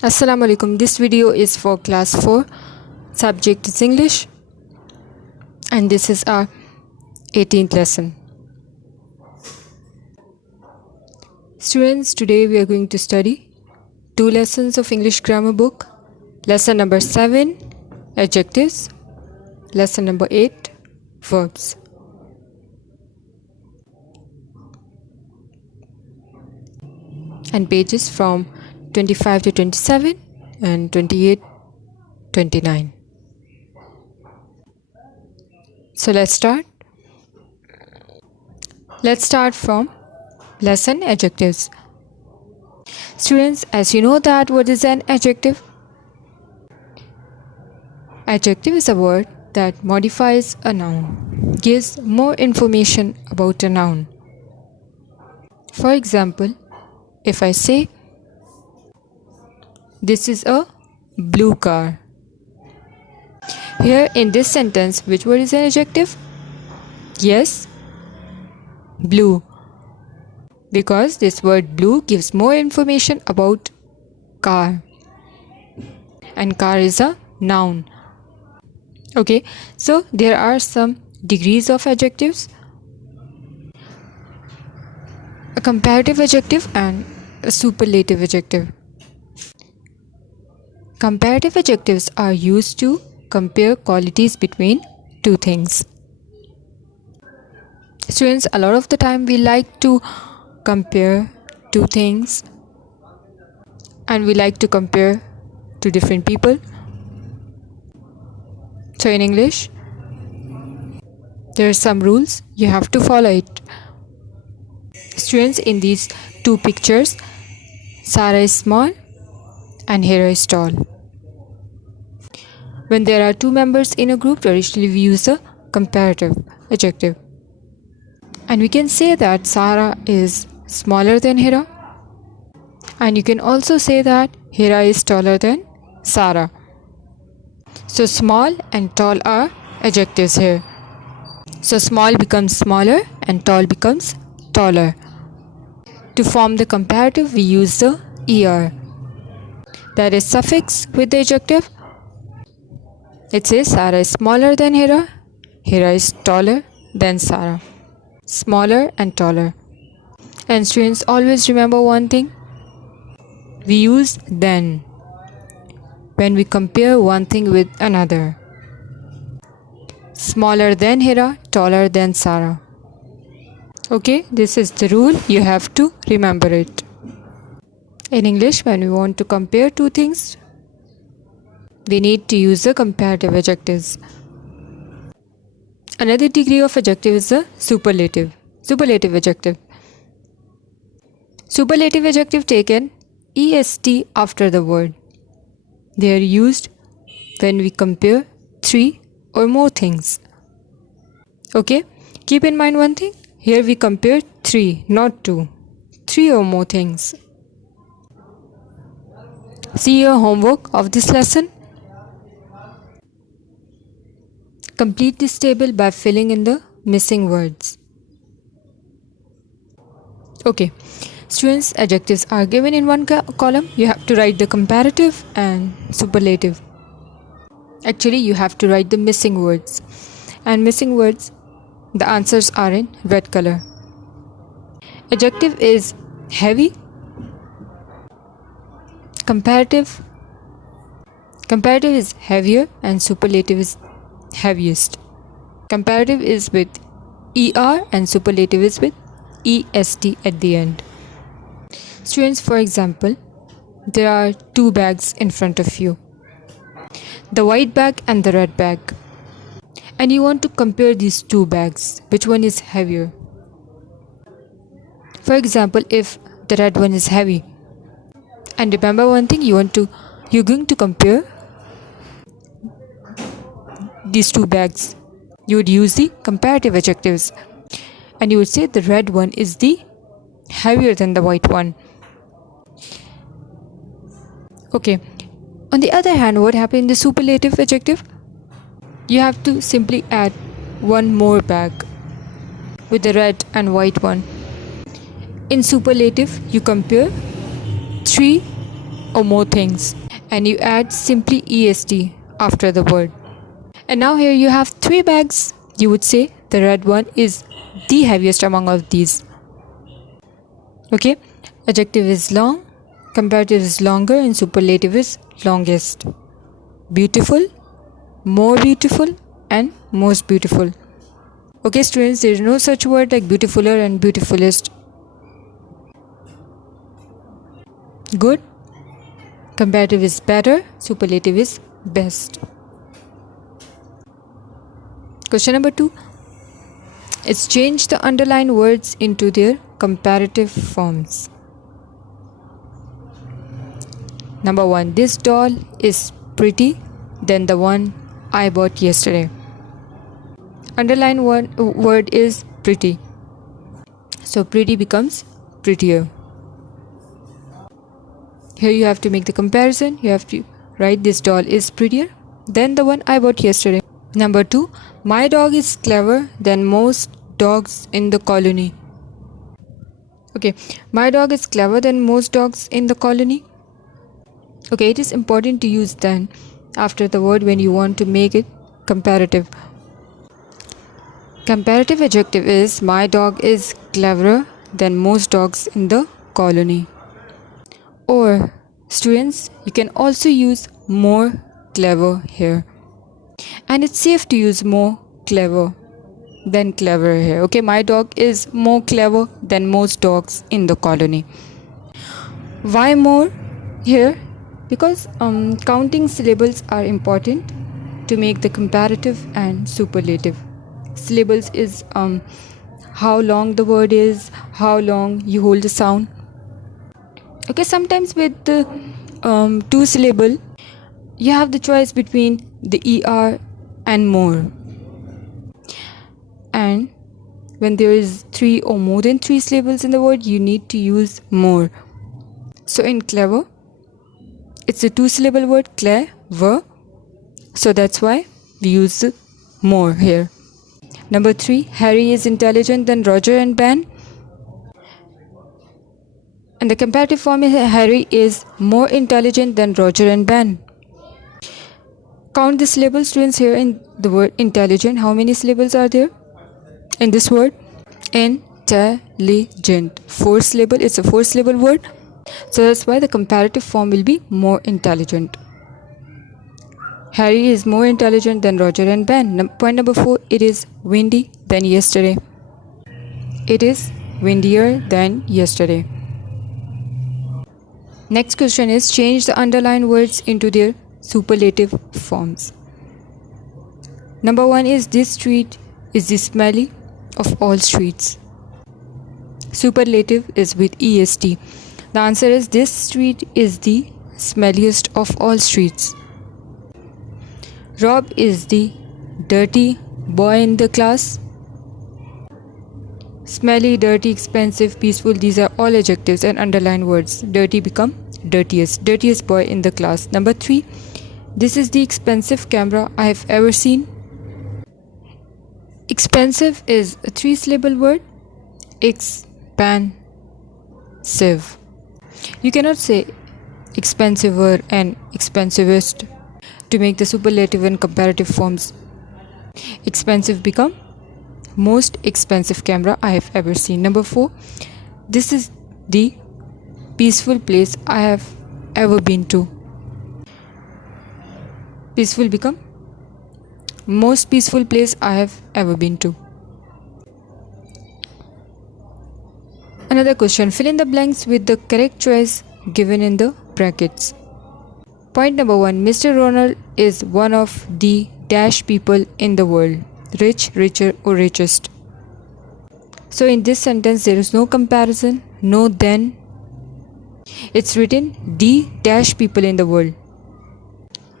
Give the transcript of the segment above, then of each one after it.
Assalamu alaikum. This video is for class 4. Subject is English. And this is our 18th lesson. Students, today we are going to study 2 lessons of English grammar book. Lesson number 7, adjectives. Lesson number 8, verbs. And pages from 25 to 27 and 28, 29. So let's start. Let's start from lesson adjectives. Students, as you know that what is an adjective? Adjective is a word that modifies a noun, gives more information about a noun. For example, if I say, this is a blue car. Here in this sentence, which word is an adjective? Yes, blue. Because this word blue gives more information about car. And car is a noun. Okay, so there are some degrees of adjectives. A comparative adjective and a superlative adjective. Comparative adjectives are used to compare qualities between two things. Students, a lot of the time we like to compare two things and we like to compare to different people. So in English, there are some rules, you have to follow it. Students, in these two pictures, Sarah is small and Hera is tall. When there are two members in a group, traditionally we use a comparative adjective. And we can say that Sarah is smaller than Hera. And you can also say that Hera is taller than Sarah. So small and tall are adjectives here. So small becomes smaller and tall becomes taller. To form the comparative, we use the er. That is suffix with the adjective. It says Sarah is smaller than Hera. Hera is taller than Sarah. Smaller and taller. And students, always remember one thing. We use then when we compare one thing with another. Smaller than Hera, taller than Sarah. Okay, this is the rule. You have to remember it. In English, when we want to compare two things, we need to use the comparative adjectives. Another degree of adjective is the superlative. Superlative adjective. Superlative adjective take an est after the word. They are used when we compare 3 or more things. Okay, keep in mind one thing. Here we compare 3, not 2. 3 or more things. See your homework of this lesson. Complete this table by filling in the missing words. Okay, students, adjectives are given in one column. You have to write the comparative and superlative. Actually, you have to write the missing words. And missing words, the answers are in red color. Adjective is heavy. Comparative is heavier and superlative is heaviest. Comparative is with er and superlative is with est at the end. Students, for example, there are 2 bags in front of you. The white bag and the red bag. And you want to compare these 2 bags. Which one is heavier? For example, if the red one is heavy. And remember one thing, you're going to compare these 2 bags. You would use the comparative adjectives. And you would say the red one is the heavier than the white one. Okay. On the other hand, what happened in the superlative adjective? You have to simply add one more bag with the red and white one. In superlative, you compare 3 or more things, and you add simply est after the word. And now here you have 3 bags. You would say the red one is the heaviest among all these. Okay, adjective is long, comparative is longer, and superlative is longest. Beautiful, more beautiful, and most beautiful. Okay students, there is no such word like beautifuler and beautifulest. Good, comparative is better, superlative is best. Question number 2. It's change the underlined words into their comparative forms. Number 1. This doll is pretty than the one I bought yesterday. Underlined word is pretty. So pretty becomes prettier. Here you have to make the comparison. You have to write this doll is prettier than the one I bought yesterday. Number 2. My dog is clever than most dogs in the colony. Okay, my dog is clever than most dogs in the colony. Okay, it is important to use than after the word when you want to make it comparative. Comparative adjective is my dog is cleverer than most dogs in the colony. Or students, you can also use more clever here. And it's safe to use more clever than clever here. Okay, my dog is more clever than most dogs in the colony. Why more here? Because counting syllables are important to make the comparative and superlative. Syllables is how long the word is, how long you hold the sound. Okay, sometimes with the 2 syllable, you have the choice between the er and more. And when there is 3 or more than 3 syllables in the word, you need to use more. So in clever, it's a 2 syllable word, clever. So that's why we use more here. Number 3, Harry is intelligent than Roger and Ben. And the comparative form is Harry is more intelligent than Roger and Ben. Count the syllables, students, here in the word intelligent. How many syllables are there in this word? Intelligent. 4 syllable. It's a 4 syllable word. So that's why the comparative form will be more intelligent. Harry is more intelligent than Roger and Ben. Point number 4, it is windy than yesterday. It is windier than yesterday. Next question is change the underlined words into their superlative forms. Number 1 is this street is the smelly of all streets. Superlative is with est. The answer is this street is the smelliest of all streets. Rob is the dirty boy in the class. Smelly, dirty, expensive, peaceful, these are all adjectives and underlined words. Dirty become dirtiest boy in the class. Number 3, this is the expensive camera I have ever seen. Expensive is a 3 syllable word. Expansive. You cannot say expensiver and expensivest to make the superlative and comparative forms. Expensive become most expensive camera I have ever seen. Number 4, this is the peaceful place I have ever been to. Peaceful become most peaceful place I have ever been to. Another question, fill in the blanks with the correct choice given in the brackets. Point number 1, Mr. Ronald is one of the dash people in the world. Rich, richer, or richest. So in this sentence there is no comparison, no then. It's written the dash people in the world.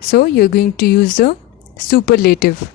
So you're going to use the superlative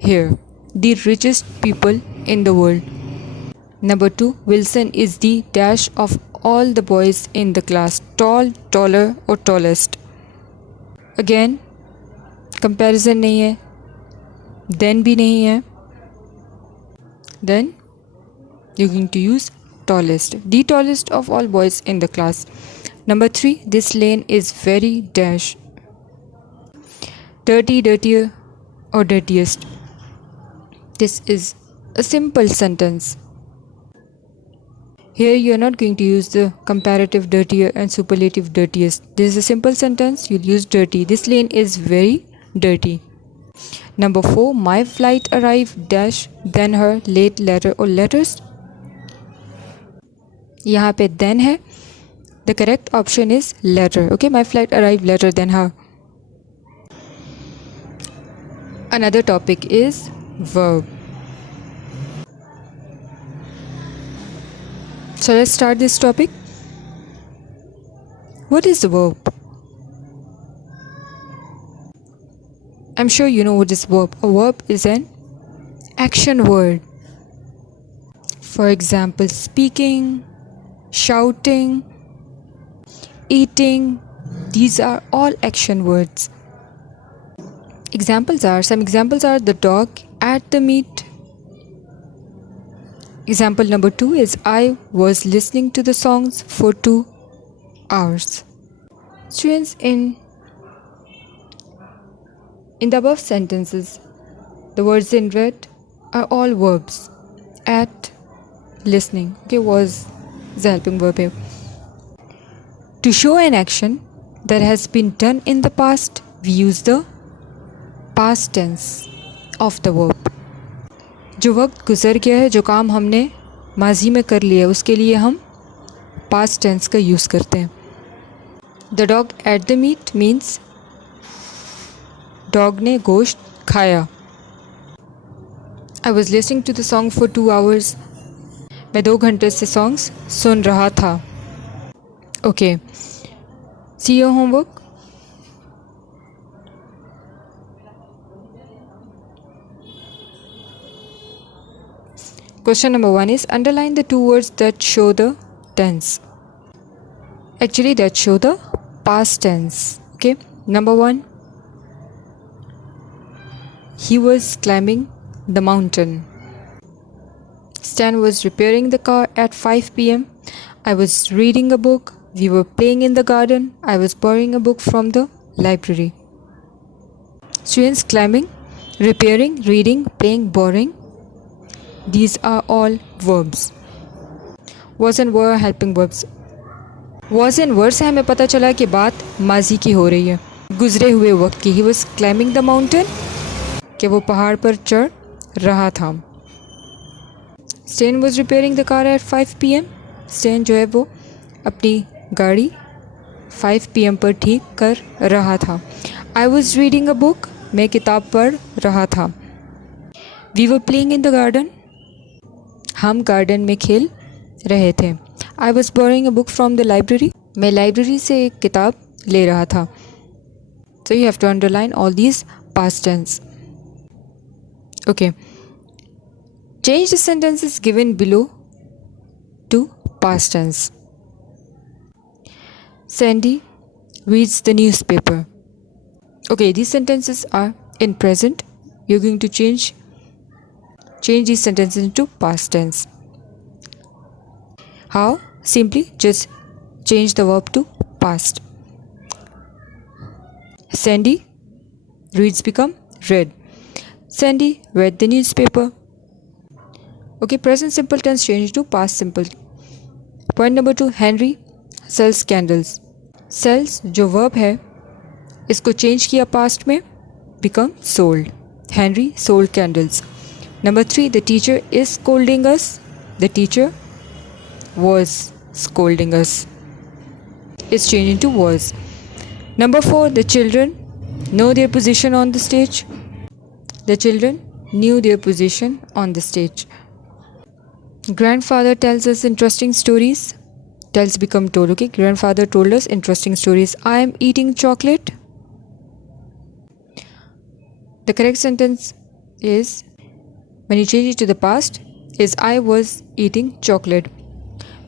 here. The richest people in the world. Number 2, Wilson is the dash of all the boys in the class. Tall, taller, or tallest. Again, comparison नहीं है, then भी नहीं है. Then you're going to use tallest. The tallest of all boys in the class. Number 3, this lane is very dash. Dirty, dirtier, or dirtiest. This is a simple sentence. Here you are not going to use the comparative dirtier and superlative dirtiest. This is a simple sentence, you'll use dirty. This lane is very dirty. Number 4, my flight arrived dash than her late letter or letters. यहाँ पे then है. The correct option is letter. Okay, my flight arrived later than her. Another topic is verb. So let's start this topic. What is the verb? I'm sure you know what is verb. A verb is an action word. For example, speaking, shouting, eating. These are all action words. Some examples are the dog at the meat. Example number 2 is I was listening to the songs for 2 hours. Students, in the above sentences, the words in red are all verbs. At, listening, okay, was the helping verb here. To show an action that has been done in the past, we use the past tense of the verb. जो वक्त गुजर गया है, जो काम हमने माजी में कर लिया है, उसके लिए हम पास्ट टेंस का यूज़ करते हैं. The dog ate the meat means dog ने गोश्त खाया. I was listening to the song for 2 hours. मैं 2 घंटे से सॉन्ग्स सुन रहा था. Okay, see your homework. Question number 1 is underline the 2 words that show the tense. Actually, that show the past tense. Okay. Number 1, he was climbing the mountain. Stan was repairing the car at 5 p.m. I was reading a book. We were playing in the garden. I was borrowing a book from the library. Students, climbing, repairing, reading, playing, borrowing. These are all verbs. Was and were helping verbs. Was and were से हमें पता चला कि बात माजी की हो रही है, गुजरे हुए वक्त की. He was climbing the mountain, कि वो पहाड़ पर चढ़ रहा था. Stan was repairing the car at 5 p.m. Stan जो है वो अपनी गाड़ी 5 p.m. पर ठीक कर रहा था. I was reading a book. मैं किताब पढ़ रहा था. We were playing in the garden. हम गार्डन में खेल रहे थे. I was borrowing a book from the library. मैं लाइब्रेरी से एक किताब ले रहा था. So you have to underline all these past tense. Okay. Change the sentences given below to past tense. Sandy reads the newspaper. Okay, these sentences are in present. You're going to change these sentences into past tense. How? Simply just change the verb to past. Sandy reads become read. Sandy read the newspaper. Okay, present simple tense change to past simple. Point number 2, Henry sells candles. Sells जो verb है, इसको change किया past में, become sold. Henry sold candles. Number 3, the teacher is scolding us. The teacher was scolding us. It's changing to was. Number 4, the children know their position on the stage. The children knew their position on the stage. Grandfather tells us interesting stories. Tells become told. Okay, grandfather told us interesting stories. I am eating chocolate. The correct sentence is, when you change it to the past, is I was eating chocolate.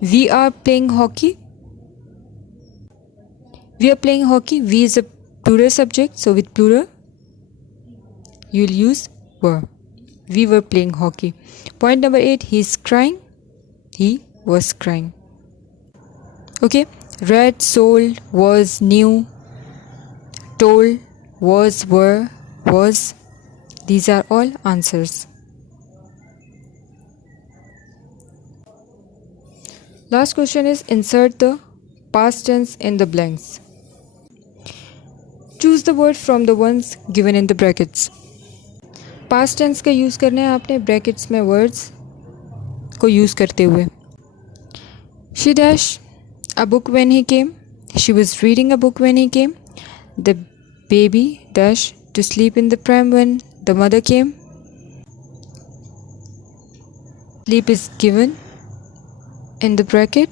We are playing hockey. We are playing hockey. We is a plural subject, so with plural, you'll use were. We were playing hockey. Point number 8, he is crying. He was crying. Okay, read, sold, was, knew, told, was, were, was. These are all answers. Last question is insert the past tense in the blanks. Choose the word from the ones given in the brackets. Past tense का use करना है आपने brackets में words को use करते हुए. She dashed a book when he came. She was reading a book when he came. The baby dashed to sleep in the pram when the mother came. Sleep is given in the bracket.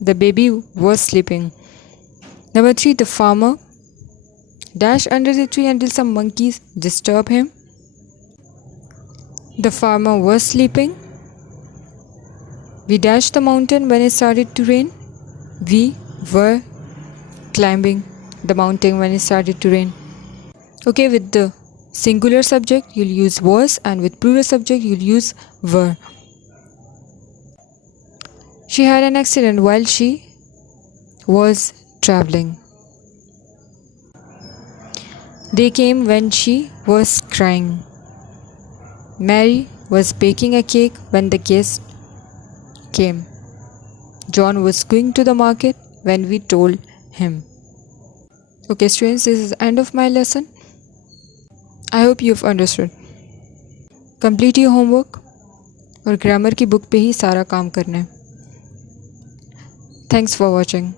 The baby was sleeping. Number 3, the farmer dashed under the tree until some monkeys disturb him. The farmer was sleeping. We dashed the mountain when it started to rain. We were climbing the mountain when it started to rain. Okay, with the singular subject, you'll use was, and with plural subject, you'll use were. She had an accident while she was traveling. They came when she was crying. Mary was baking a cake when the guest came. John was going to the market when we told him. Okay students, this is the end of my lesson. I hope you've understood. Complete your homework और grammar की book पे ही सारा काम करना है. Thanks for watching.